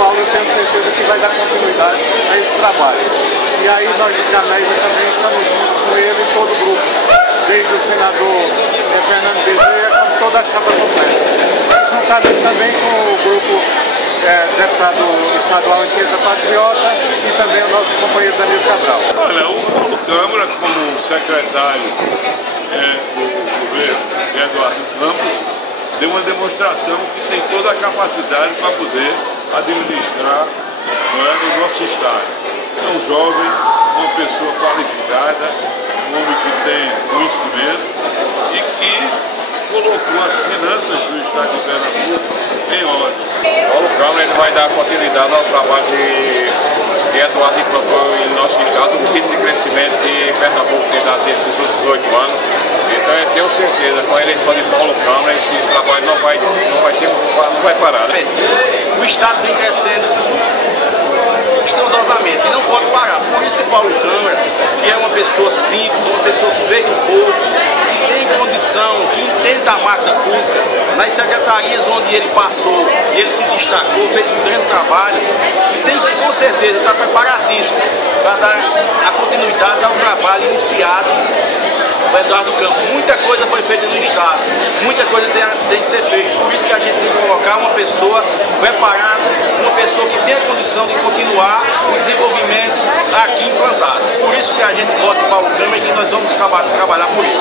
Paulo, eu tenho certeza que vai dar continuidade a esse trabalho. E aí nós de Canésia também estamos juntos com ele e todo o grupo, desde o senador Fernando Bezerra, como toda a chapa completa. E juntamente também com o grupo deputado estadual Anchieta Patriota e também o nosso companheiro Danilo Cabral. Olha, o Paulo Câmara, como secretário do governo Eduardo Campos, deu uma demonstração que tem toda a capacidade para poder administrar o nosso estado. É um jovem, uma pessoa qualificada, um homem que tem conhecimento e que colocou as finanças do estado de Pernambuco em ordem. Paulo Câmara ele vai dar continuidade ao trabalho de Eduardo implantou em nosso estado, o ritmo de crescimento que Pernambuco tem dado nesses últimos 8 anos. Então eu tenho certeza, com a eleição de Paulo Câmara, esse trabalho não vai parar. Né? O estado vem crescendo estrondosamente e não pode parar. Por isso que Paulo Câmara, que é uma pessoa simples, uma pessoa que veio do povo, que tem condição, que entende da máquina pública, nas secretarias onde ele passou, ele se destacou, fez um grande trabalho e tem que, com certeza, estar preparadíssimo para dar a continuidade ao trabalho iniciado o Eduardo Campos. Muita coisa foi feita no estado, muita coisa tem que ser feita. Por isso que a gente tem que colocar uma pessoa preparada, uma pessoa que tem a condição de continuar o desenvolvimento aqui implantado. Por isso que a gente vota em Paulo Câmara e que nós vamos trabalhar por ele.